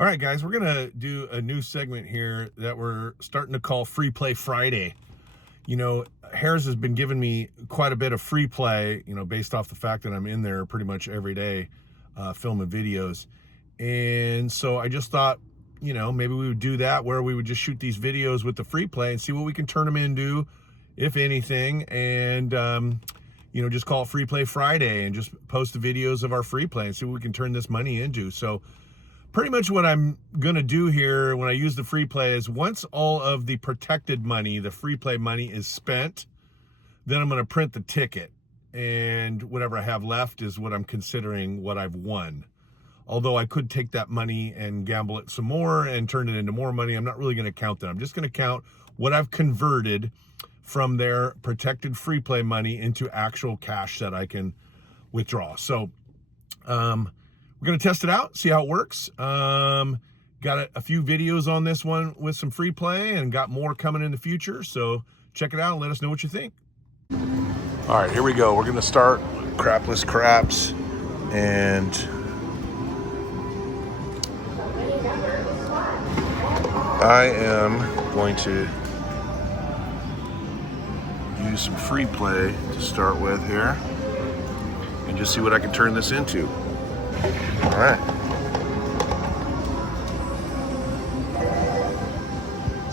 All right, guys, we're going to do a new segment here that we're starting to call Free Play Friday. You know, Harrahs has been giving me quite a bit of free play, based off the fact that I'm in there pretty much every day filming videos. And so I just thought, maybe we would do that where we would just shoot these videos with the free play and see what we can turn them into, if anything. And, just call it Free Play Friday and just post the videos of our free play and see what we can turn this money into. So pretty much what I'm going to do here when I use the free play is once all of the protected money, the free play money is spent, then I'm going to print the ticket. And whatever I have left is what I'm considering what I've won. Although I could take that money and gamble it some more and turn it into more money. I'm not really going to count that. I'm just going to count what I've converted from their protected free play money into actual cash that I can withdraw. So, we're going to test it out, see how it works. Got a few videos on this one with some free play and got more coming in the future. So check it out and let us know what you think. All right, here we go. We're going to start with Crapless craps. And I am going to use some free play to start with here and just see what I can turn this into. All right.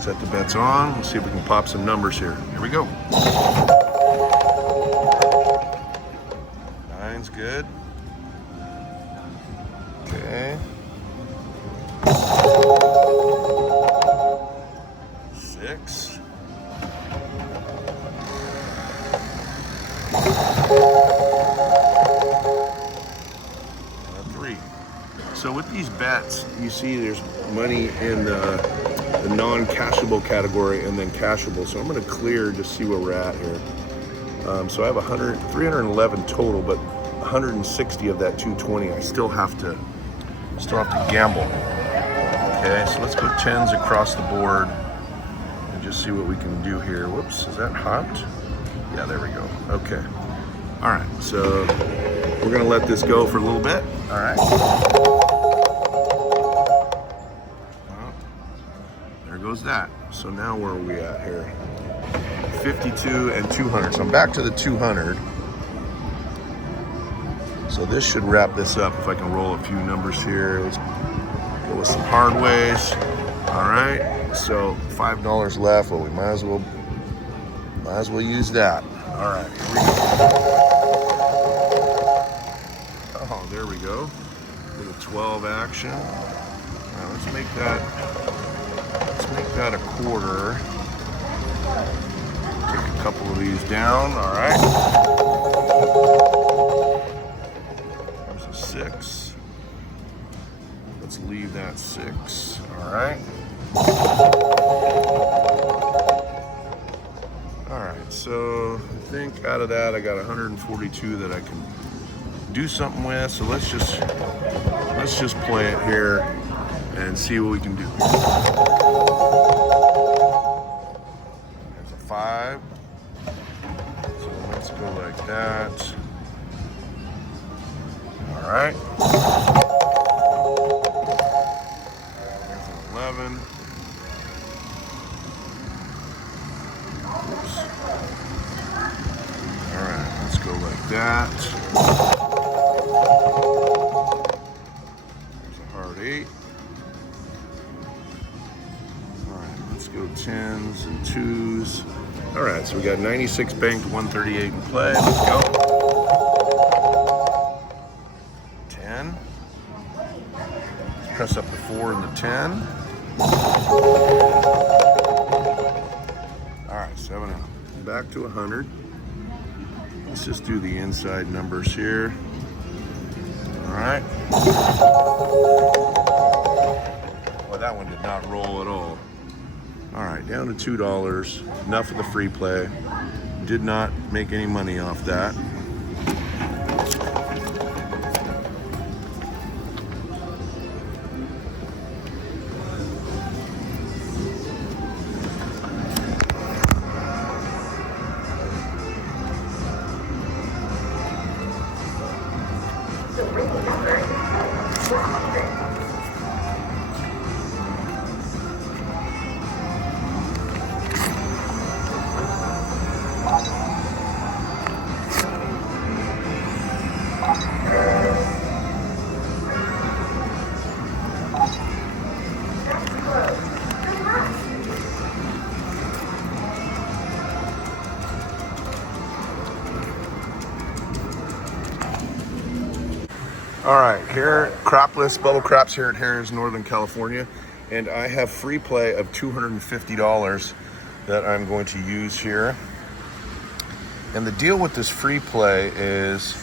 Set the bets on. Let's see if we can pop some numbers here. Here we go. 9's good. Okay. 6. 3. So with these bets, you see there's money in the non-cashable category and then cashable. So I'm going to clear, just see where we're at here. So I have 311 total, but 160 of that 220 I still have to gamble. Okay, so let's go 10s across the board and just see what we can do here. Whoops, is that hot? Yeah, there we go. Okay. All right, so we're going to let this go for a little bit. All right. Goes that. So now where are we at here? 52 and 200. So I'm back to the 200. So this should wrap this up if I can roll a few numbers here. Let's go with some hard ways. All right. So $5 left. Well, we might as well use that. All right. Here we go. Oh, there we go. Little 12 action. Now let's make that a quarter. Take a couple of these down. All right. There's a 6. Let's leave that 6. All right. All right. So I think out of that I got 142 that I can do something with. So let's just play it here and see what we can do. There's a 5. So let's go like that. All right. There's an 11. Oops. All right, let's go like that. There's a hard 8. Let's go 10s and 2s. All right, so we got 96 banked, 138 in play. Let's go. 10. Let's press up the 4 and the 10. All right, 7 out. Back to 100. Let's just do the inside numbers here. All right. Well, that one did not roll at all. All right, down to $2. Enough of the free play. Did not make any money off that. All right, here, Crapless bubble craps here at Harrahs, Northern California, and I have free play of $250 that I'm going to use here. And the deal with this free play is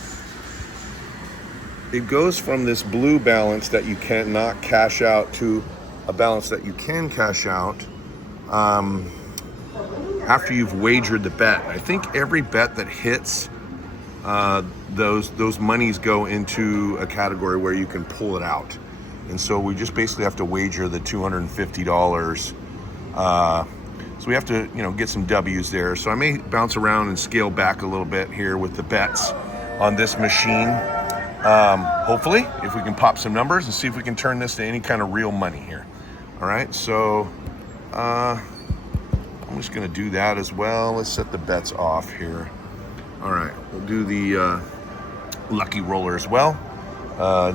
it goes from this blue balance that you cannot cash out to a balance that you can cash out after you've wagered the bet. I think every bet that hits, those monies go into a category where you can pull it out. And so we just basically have to wager the $250. So we have to, get some W's there. So I may bounce around and scale back a little bit here with the bets on this machine. Hopefully, if we can pop some numbers and see if we can turn this to any kind of real money here. All right, so I'm just gonna do that as well. Let's set the bets off here. All right, we'll do the lucky roller as well.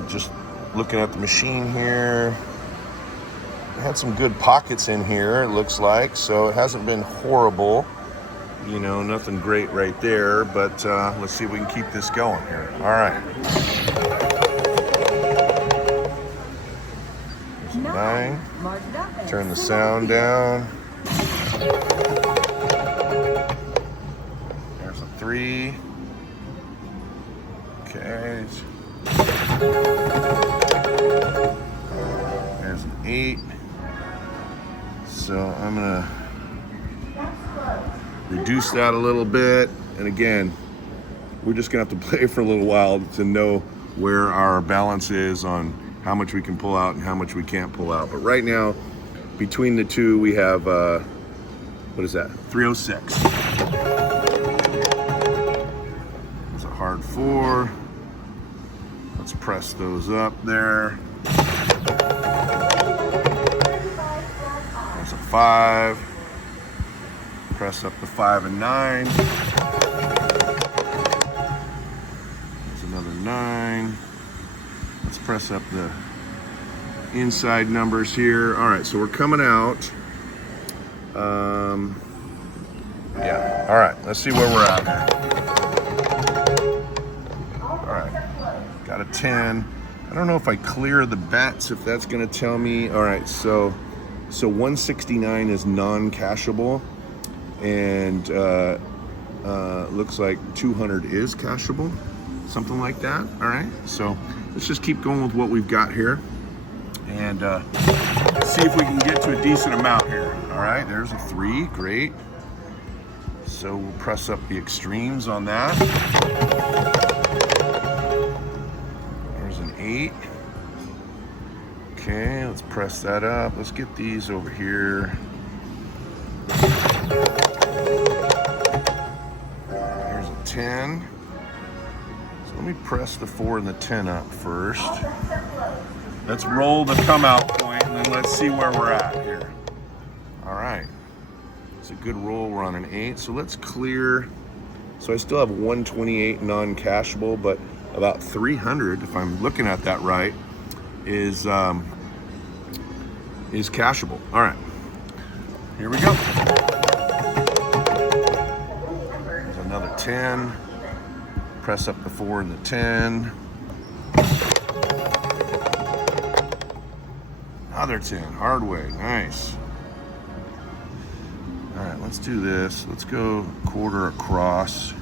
Just looking at the machine here. I had some good pockets in here, it looks like, so it hasn't been horrible. Nothing great right there, but let's see if we can keep this going here. All right. There's a 9. Turn the sound down. There's a 3. Okay. There's an 8. So I'm gonna reduce that a little bit. And again, we're just gonna have to play for a little while to know where our balance is on how much we can pull out and how much we can't pull out. But right now, between the two, we have, what is that? 306. There's a hard 4. Let's press those up there. There's a 5. Press up the 5 and 9. There's another 9. Let's press up the inside numbers here. All right, so we're coming out. Yeah, all right, let's see where we're at here. All right, got a 10. I don't know if I clear the bets, if that's gonna tell me. All right, so 169 is non-cashable, and looks like 200 is cashable, something like that. All right, so let's just keep going with what we've got here and see if we can get to a decent amount here. All right, there's a 3, great. So we'll press up the extremes on that. There's an 8. Okay, let's press that up. Let's get these over here. Here's a 10. So let me press the 4 and the 10 up first. Let's roll the come out point and then let's see where we're at here. All right, it's a good roll. We're on an 8, so let's clear. So I still have 128 non-cashable, but about 300, if I'm looking at that right, is cashable. All right, here we go. There's another 10. Press up the 4 and the 10. Another 10, hard way, nice. All right, let's do this. Let's go quarter across,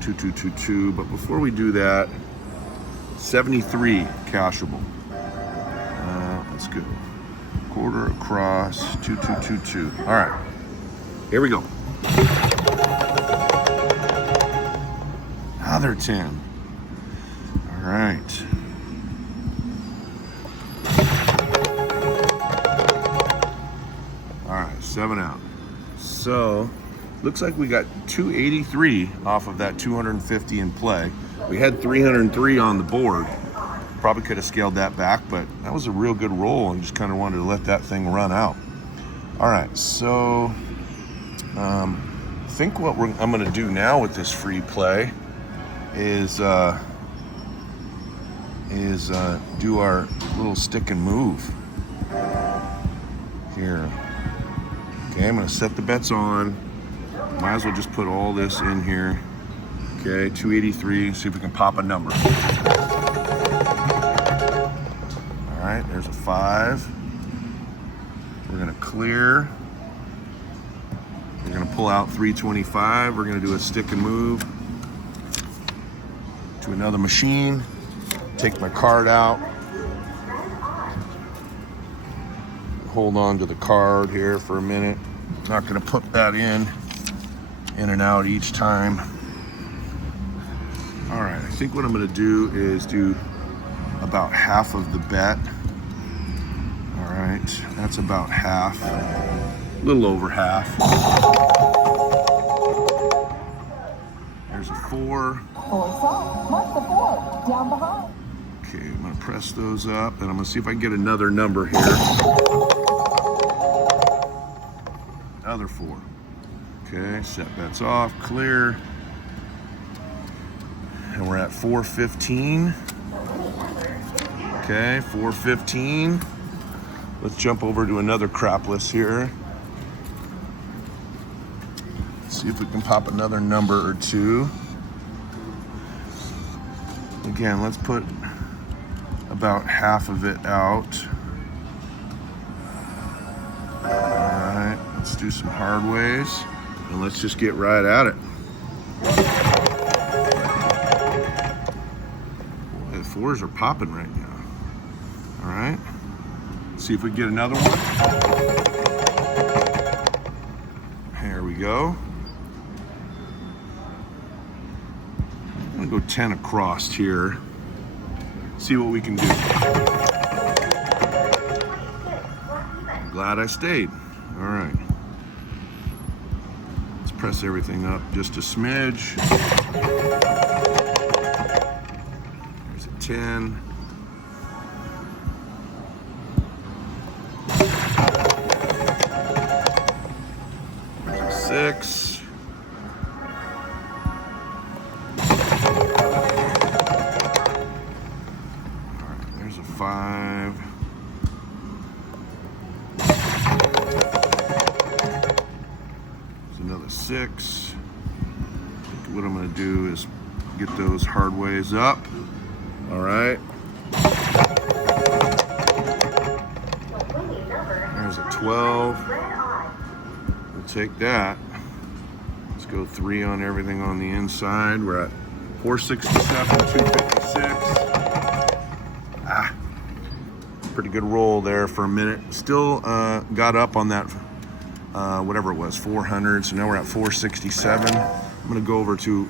2222. But before we do that, 73 cashable. Let's go quarter across, 2222. All right, here we go. Another 10. All right. All right, 7 out. So, looks like we got 283 off of that 250 in play. We had 303 on the board. Probably could have scaled that back, but that was a real good roll and just kind of wanted to let that thing run out. All right, so I think what I'm gonna do now with this free play is do our little stick and move here. Okay, I'm gonna set the bets on. Might as well just put all this in here. Okay, 283, see if we can pop a number. right, there's a 5. We're gonna clear. We're gonna pull out 325. We're gonna do a stick and move to another machine. Take my card out. Hold on to the card here for a minute. Not gonna put that in and out each time. All right, I think what I'm gonna do is do about half of the bet. All right, that's about half, a little over half. There's a 4. Mark the 4, down behind. Okay, I'm gonna press those up and I'm gonna see if I can get another number here. Another 4. Okay, set bets off, clear. And we're at 415. Okay, 415. Let's jump over to another crapless here. See if we can pop another number or 2. Again, let's put about half of it out. All right, let's do some hard ways and let's just get right at it. Boy, the 4s are popping right now. All right, see if we get another one. Here we go. I'm gonna go 10 across here. See what we can do. I'm glad I stayed. All right. Let's press everything up just a smidge. There's a 10. There's a 6. There's a 5. There's another 6. What I'm going to do is get those hard ways up. All right. There's a 12. We'll take that. Let's go 3 on everything on the inside. We're at 467, 256. Pretty good roll there for a minute. Still got up on that, whatever it was, 400. So now we're at 467. I'm gonna go over to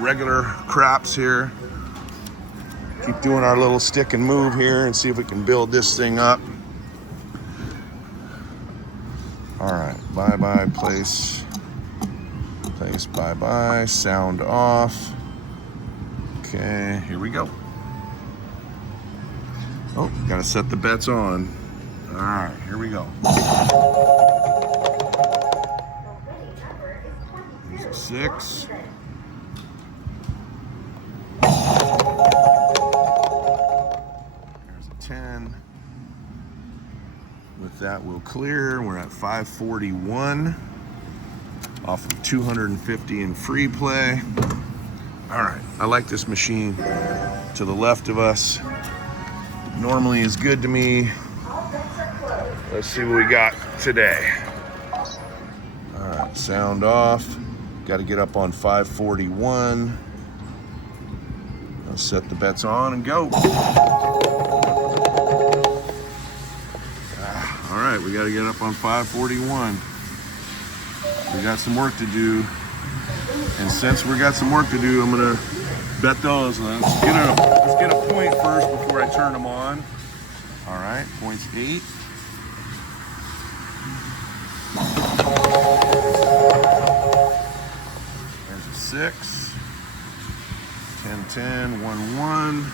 regular craps here. Keep doing our little stick and move here and see if we can build this thing up. All right, bye-bye, place, bye-bye, sound off. Okay, here we go. Oh, gotta set the bets on. All right, here we go. There's a 6. There's a 10. With that, we'll clear. We're at 541 off of 250 in free play. All right, I like this machine to the left of us. Normally is good to me. Let's see what we got today. All right, sound off. Got to get up on 541. Let's set the bets on and go. All right, we got to get up on 541. We got some work to do. And since we got some work to do, I'm gonna bet those. Let's get a point first before I turn them on. All right, points 8. There's a 6. 10, 10, 1, 1.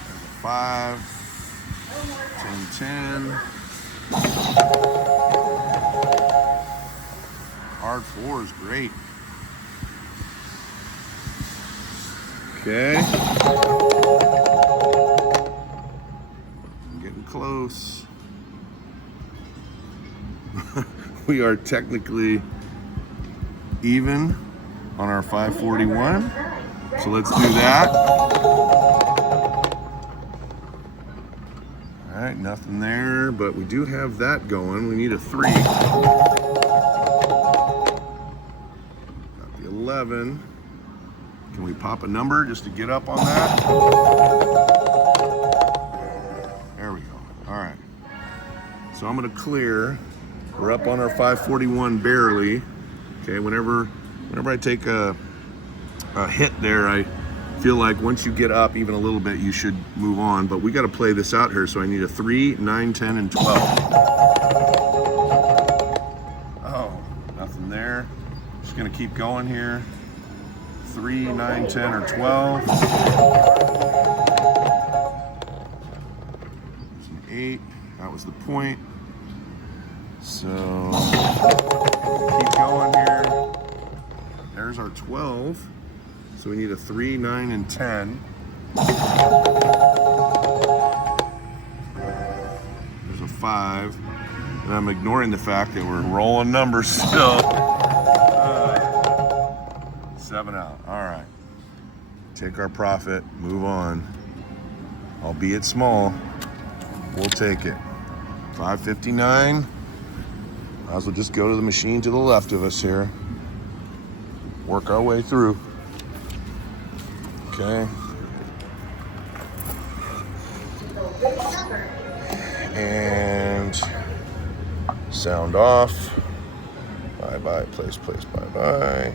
There's a 5. 10, 10. Hard 4 is great. Okay. I'm getting close. We are technically even on our 541. So let's do that. Nothing there, but we do have that going. We need a 3. Got the 11. Can we pop a number just to get up on that? There we go. All right. So I'm gonna clear. We're up on our 541 barely. Okay, whenever I take a hit there, I feel like once you get up even a little bit, you should move on. But we got to play this out here, so I need a 3, 9, 10, and 12. Oh, nothing there. Just gonna keep going here. 3, 9, 10, or 12. It's an 8. That was the point. So keep going here. There's our 12. So we need a 3, 9, and 10. There's a 5. And I'm ignoring the fact that we're rolling numbers still. 7 out. All right. Take our profit, move on. Albeit small, we'll take it. 559. Might as well just go to the machine to the left of us here. Work our way through. Okay. And sound off. Bye-bye, place, bye-bye.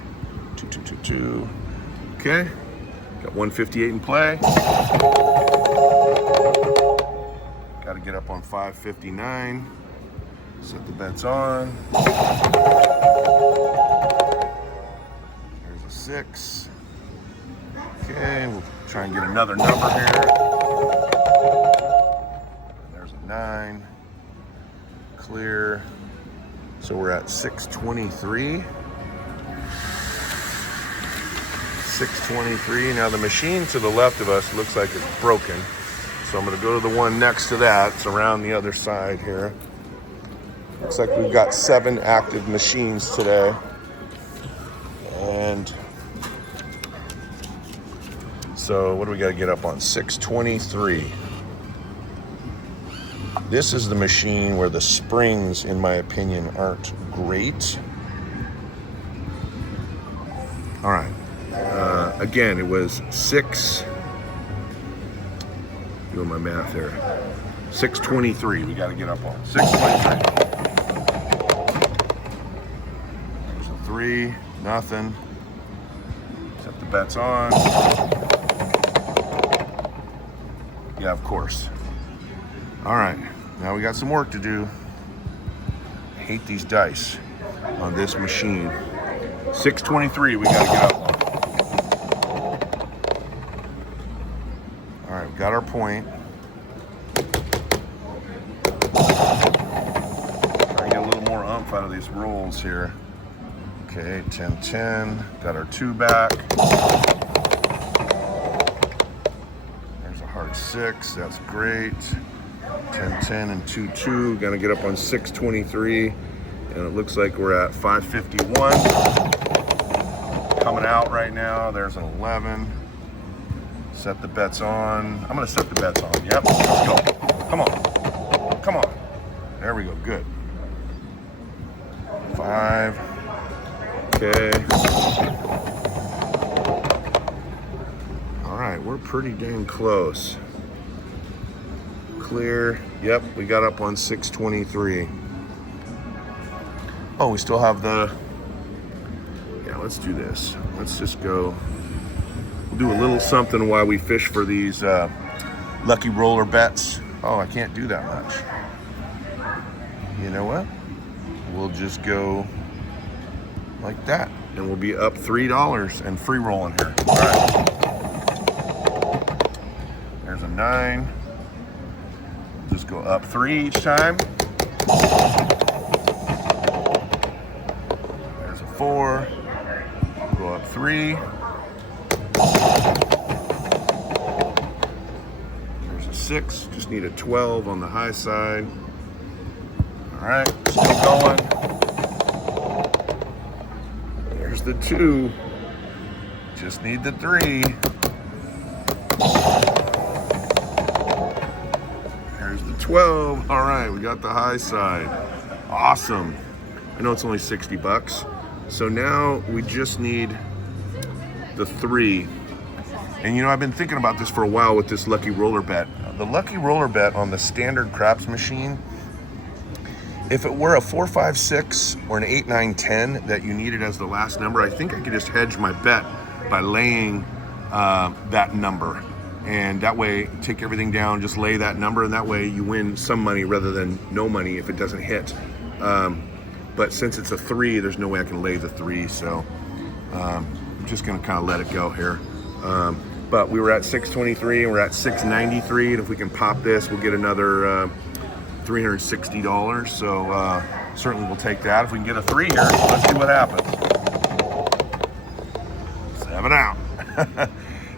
2222. Okay. Got 158 in play. Got to get up on 559. Set the bets on. There's a 6. Okay, we'll try and get another number here. There's a 9. Clear. So we're at 623. 623. Now the machine to the left of us looks like it's broken. So I'm going to go to the one next to that. It's around the other side here. Looks like we've got 7 active machines today. And so what do we got to get up on? 623. This is the machine where the springs, in my opinion, aren't great. All right. Again, it was 6. Doing my math here. 623. We got to get up on 623. There's a 3. Nothing. Set the bets on. Yeah, of course. All right. Now we got some work to do. I hate these dice on this machine. 623. We got to get up on. All right, we got our point. Try and get a little more oomph out of these rolls here. Okay, 10-10. Got our 2 back. There's a hard 6. That's great. 10-10 and 2-2. Got to get up on 623. And it looks like we're at 551. Coming out right now. There's an 11. Set the bets on. I'm going to set the bets on. Yep, let's go. Come on. Come on. There we go. Good. 5. Okay. All right, we're pretty dang close. Clear. Yep, we got up on 623. Oh, we still have the... Yeah, let's do this. Let's just go... We'll do a little something while we fish for these lucky roller bets. Oh, I can't do that much. You know what? We'll just go like that. And we'll be up $3 and free rolling here. All right. There's a 9. Just go up 3 each time. There's a 4. Go up 3. There's a 6. Just need a 12 on the high side. All right, still going. There's the 2. Just need the 3. There's the 12. All right, we got the high side. Awesome. I know it's only 60 bucks. So now we just need the 3. And you know, I've been thinking about this for a while with this lucky roller bet. The lucky roller bet on the standard craps machine, if it were a 4, 5, 6 or an 8, 9, 10 that you needed as the last number, I think I could just hedge my bet by laying that number. And that way, take everything down, just lay that number, and that way you win some money rather than no money if it doesn't hit. But since it's a 3, there's no way I can lay the 3, so I'm just gonna kind of let it go here. But we were at 623 and we're at 693, and if we can pop this, we'll get another $360. So certainly we'll take that. If we can get a 3 here, let's see what happens. 7 out.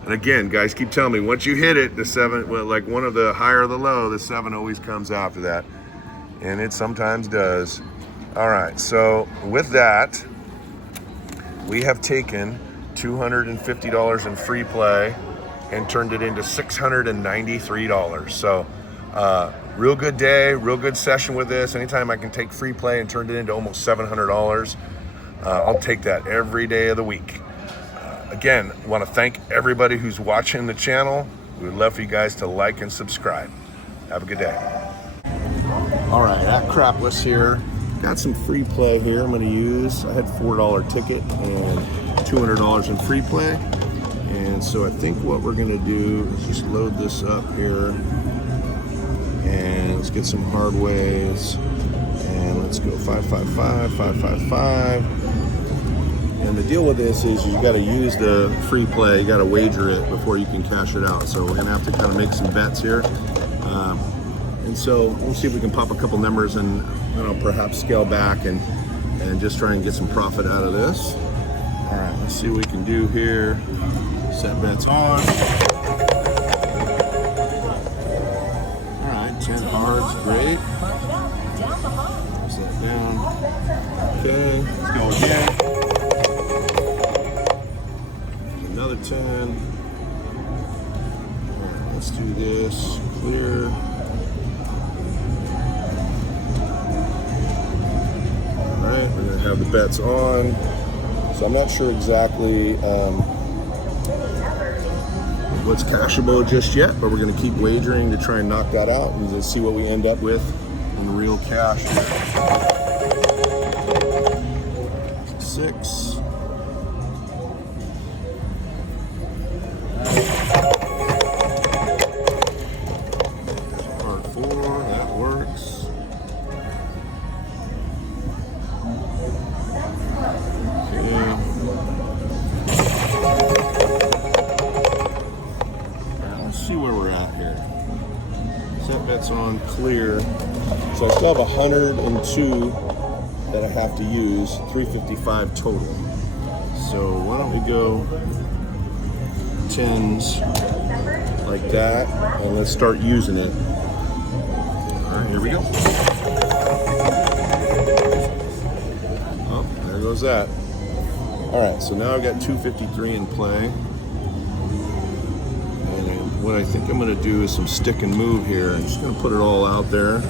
And again, guys, keep telling me, once you hit it, the 7, well, like one of the higher or the low, the 7 always comes after that. And it sometimes does. All right, so with that, we have taken $250 in free play and turned it into $693. So real good day, real good session with this. Anytime I can take free play and turn it into almost $700, I'll take that every day of the week. Again, I want to thank everybody who's watching the channel. We would love for you guys to like and subscribe. Have a good day. All right, at Crapless here. Got some free play here I'm going to use. I had $4 ticket and $200 in free play. And so I think what we're going to do is just load this up here. And let's get some hard ways. And let's go 555, 555. And the deal with this is you got to use the free play, you got to wager it before you can cash it out. So we're going to have to kind of make some bets here. And so we'll see if we can pop a couple numbers and perhaps scale back and just try and get some profit out of this. All right, let's see what we can do here. Set bets on. All right, 10 hards, great. Set down. Okay, let's go again. Another 10. All right, let's do this. Clear. Alright, we're going to have the bets on. So I'm not sure exactly what's cashable just yet, but we're going to keep wagering to try and knock that out and just see what we end up with in real cash. 6. Card 4, that works. Where we're at here. Set bets on, clear. So I still have 102 that I have to use, 355 total. So why don't we go 10s like that, and let's start using it. All right, here we go. Oh, there goes that. All right, so now I've got 253 in play. What I think I'm going to do is some stick and move here. I'm just going to put it all out there.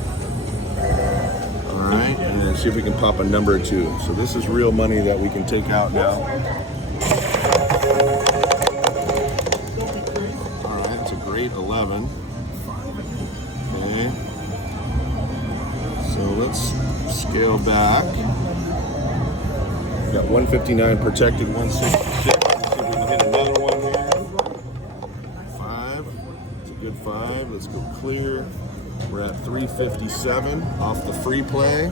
All right, and then see if we can pop a number or 2. So this is real money that we can take out now. All right, it's a great 11. Okay. So let's scale back. Got 159 protected, 166. Let's see if we can hit another one here. 5. Let's go clear. We're at 357 off the free play.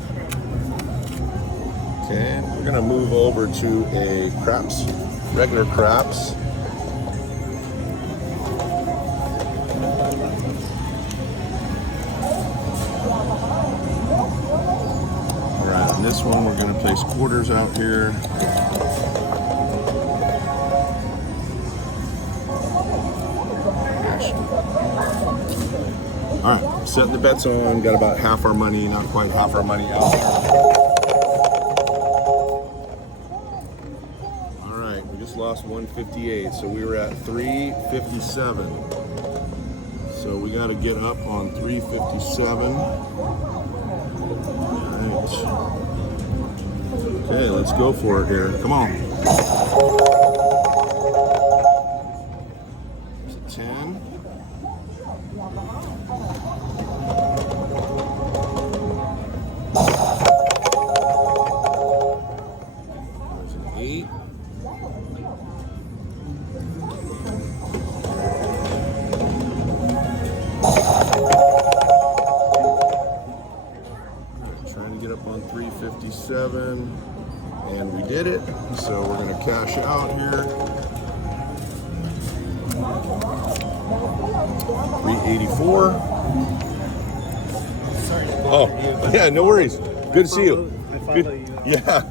Okay, we're gonna move over to a craps, regular craps. All right, on this one we're gonna place quarters out here. All right, setting the bets on, got about half our money, not quite half our money out. All right, we just lost 158, so we were at 357. So we we got to get up on 357. Right. Okay, let's go for it here. Come on. There's a 10. There's an 8. Trying to get up on 357, and we did it. So we're going to cash out here. 384. Oh, yeah, no worries. Good to see you. Good. Yeah,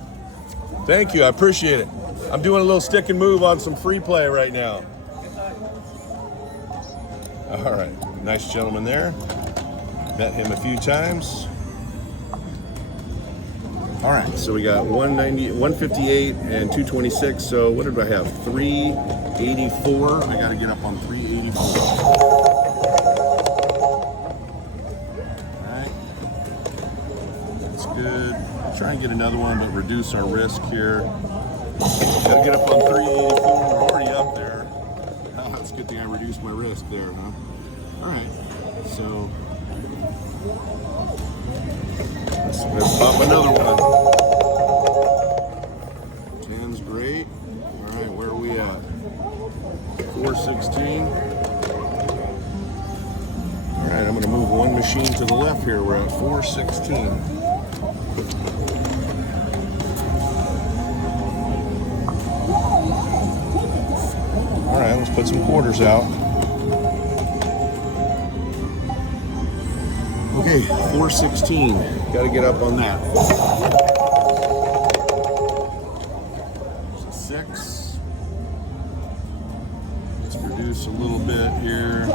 thank you. I appreciate it. I'm doing a little stick and move on some free play right now. All right, nice gentleman there. Met him a few times. All right, so we got 190, 158, and 226. So what did I have? 384. I got to get up on 384. All right, that's good. Try and get another one, but reduce our risk here. Got to get up on 384. We're already up there. Oh, that's a good thing I reduced my risk there, huh? All right, so. Let's pop another one. 10's great. All right, where are we at? 416. All right, I'm going to move one machine to the left here. We're at 416. All right, let's put some quarters out. Okay, 416. Got to get up on that. There's a 6. Let's reduce a little bit here.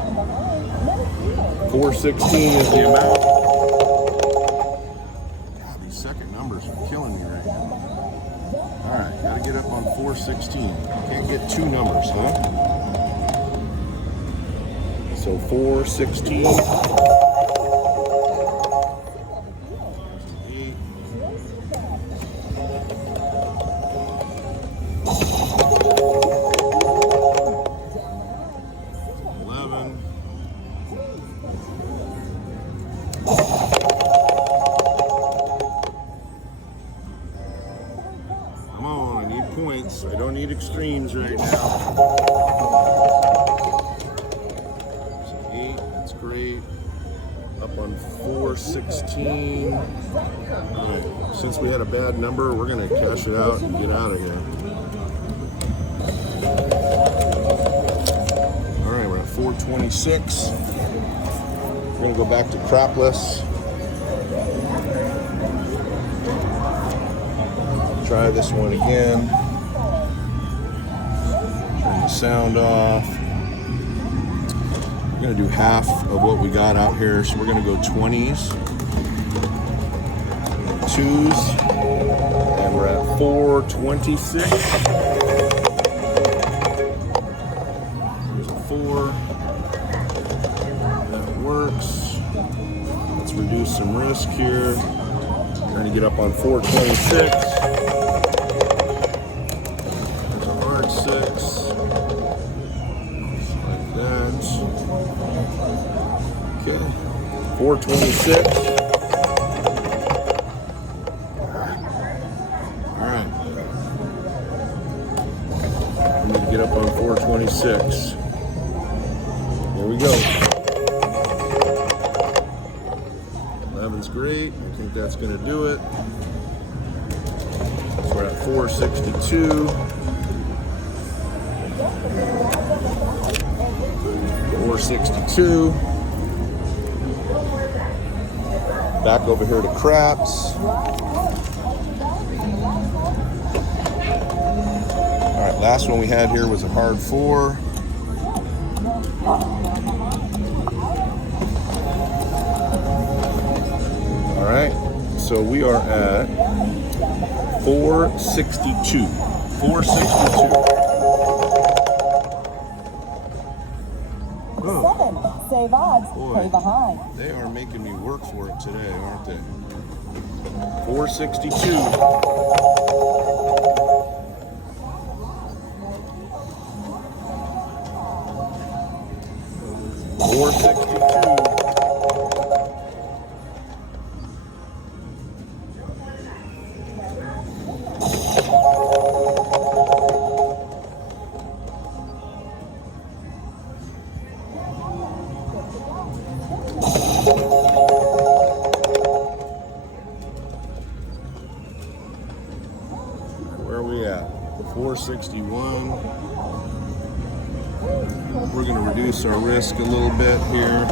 416 is the amount. God, these second numbers are killing me right now. All right, got to get up on 416. Can't get two numbers, huh? So 416. 11. Come on, I need points. I don't need extremes right now. There's an 8. That's great. Up on 416. All right. Since we had a bad number, we're going to cash it out and get out of here. All right, we're at 426. We're going to go back to Crapless. Try this one again. Turn the sound off. We're going to do half of what we got out here. So we're going to go 20s, 2s, and we're at 426. There's a 4. That works. Let's reduce some risk here. Trying to get up on 426. There's a hard 6. Like that. Okay. 426. Alright. I'm going to get up on 426. There we go. 11's great. I think that's going to do it. So we're at 462. 462. Back over here to craps. All right, last one we had here was a hard 4. All right, so we are at 462. 462. save odds, Boy, pay behind. they are making me work for it today, aren't they? 462. 462. Where are we at? 461. We're going to reduce our risk a little bit here.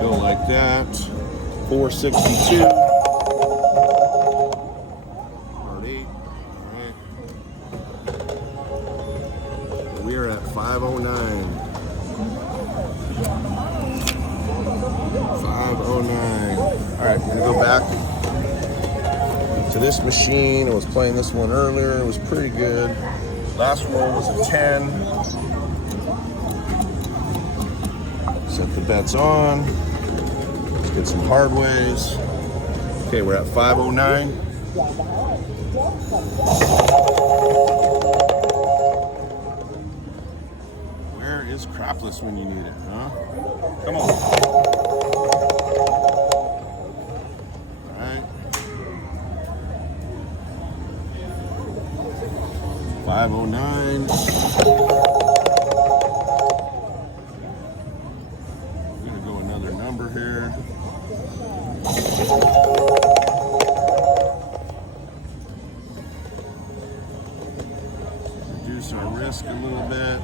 Go like that. 462. Part 8. All right. We are at 509. 509. All right, we're going to go back to this machine. I was playing this one earlier. It was pretty good. Last roll was a 10. Set the bets on. Let's get some hard ways. Okay, we're at 509. Where is Crapless when you need it, huh? Come on. All right. 509. We're gonna go another number here. Reduce our risk a little bit.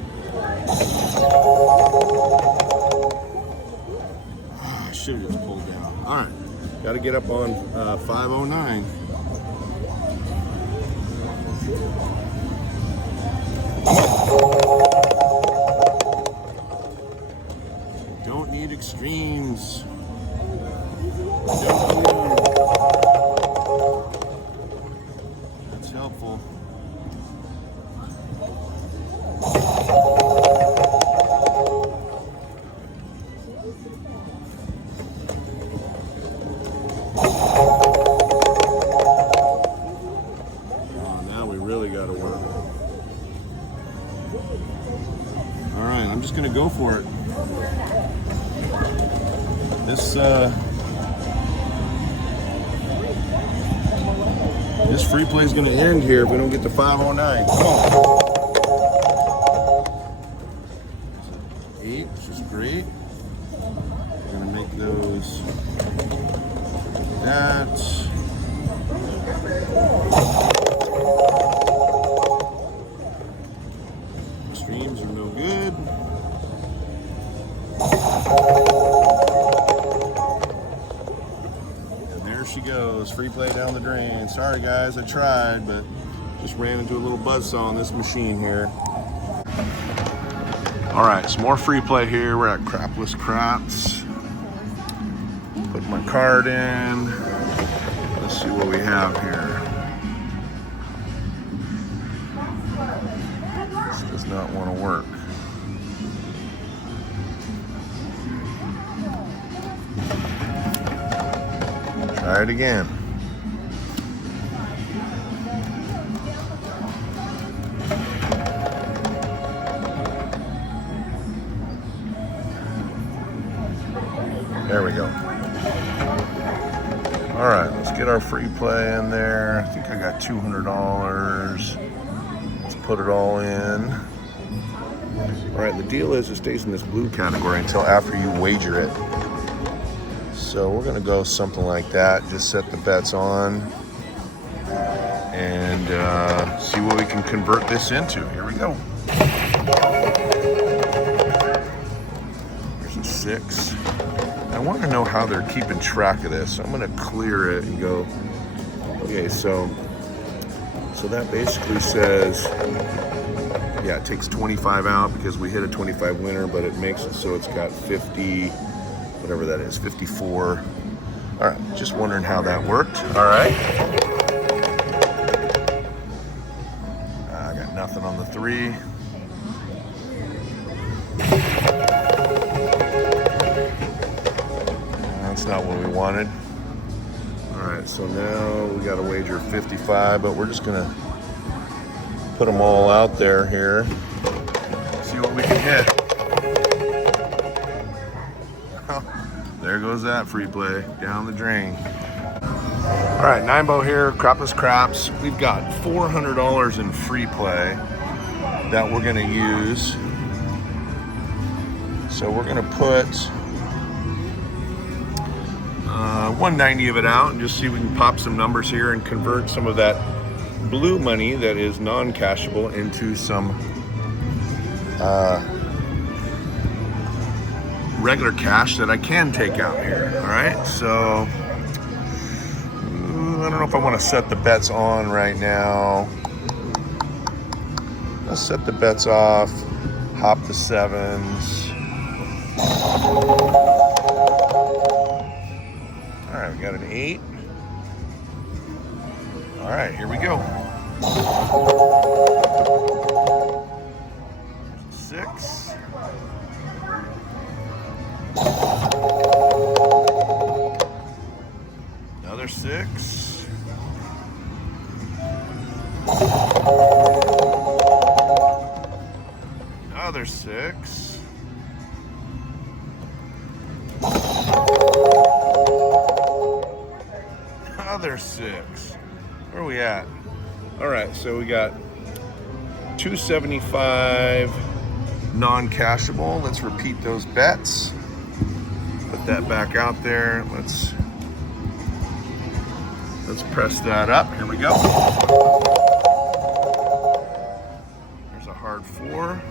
I should have just pulled down. All right, got to get up on 509. Don't need extremes. That's helpful. Now we really got to work. All right, I'm just gonna go for it. This free play is gonna end here if we don't get to 509. Come on. 8, which is great. We're gonna make those that. Extremes are no good. And there she goes, free play down the drain. Sorry guys, I tried, but just ran into a little buzzsaw on this machine here. All right, some more free play here. We're at Crapless Craps. Put my card in. Let's see what we have here. This does not want to work. Try it again. There we go. All right, let's get our free play in there. I think I got $200. Let's put it all in. All right, the deal is it stays in this blue category until after you wager it. So we're gonna go something like that. Just set the bets on and see what we can convert this into. Here we go. There's a 6. I want to know how they're keeping track of this. So I'm going to clear it and go, okay, so that basically says, yeah, it takes 25 out because we hit a 25 winner, but it makes it so it's got 50, whatever that is, 54. All right, just wondering how that worked. All right. I got nothing on the 3. That's not what we wanted. All right, so now we got to wager 55, but we're just gonna put them all out there here. See what we can hit. There goes that free play down the drain. All right, 9-bow here, Crapless craps. We've got $400 in free play that we're gonna use. So we're gonna put 190 of it out and just see if we can pop some numbers here and convert some of that blue money that is non-cashable into some regular cash that I can take out here. All right, so I don't know if I want to set the bets on right now. Let's set the bets off, hop the sevens. All right, we got an 8. All right, here we go. 6. Another 6. Another 6. Another 6. Where are we at? All right, so we got 275 non-cashable. Let's repeat those bets. Put that back out there. Let's press that up. Here we go. There's a hard 4.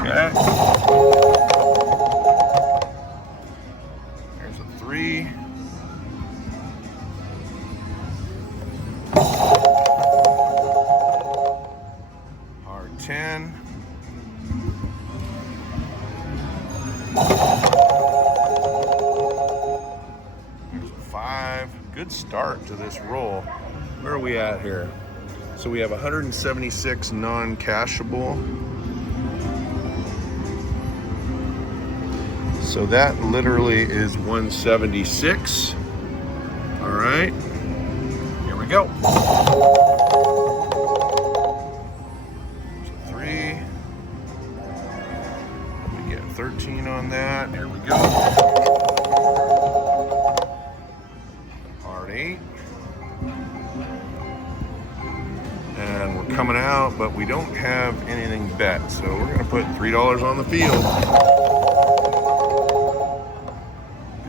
Okay. There's a 3. Hard 10. There's a 5. Good start to this roll. Where are we at here? So we have 176 non-cashable. So that literally is 176. All right, here we go. 3. We get 13 on that. Here we go. Hard 8. And we're coming out, but we don't have anything bet. So we're gonna put $3 on the field.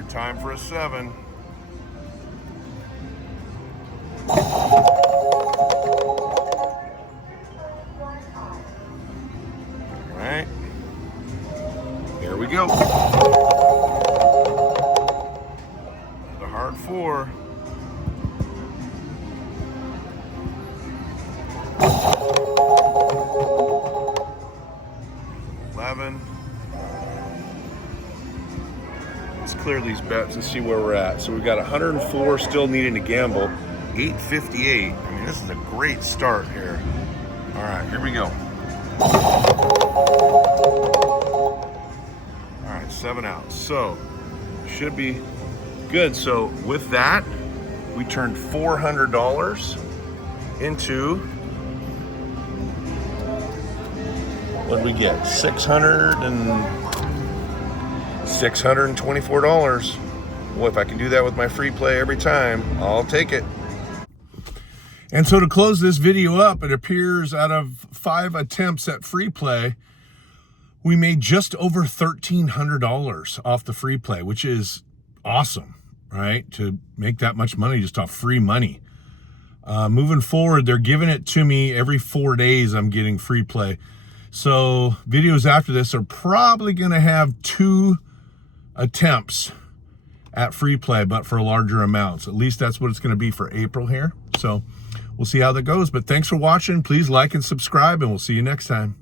Time for a 7. All right, here we go. The hard 4. Let's clear these bets and see where we're at. So we've got 104 still needing to gamble. 858. I mean, this is a great start here. All right, here we go. All right, 7 out. So should be good. So with that, we turned $400 into, what did we get? $624. Well, if I can do that with my free play every time, I'll take it. And so to close this video up, it appears out of 5 attempts at free play, we made just over $1,300 off the free play, which is awesome, right? To make that much money just off free money. Moving forward, they're giving it to me every 4 days. I'm getting free play. So videos after this are probably going to have 2 attempts at free play, but for larger amounts. At least that's what it's going to be for April here. So we'll see how that goes. But thanks for watching. Please like and subscribe, and we'll see you next time.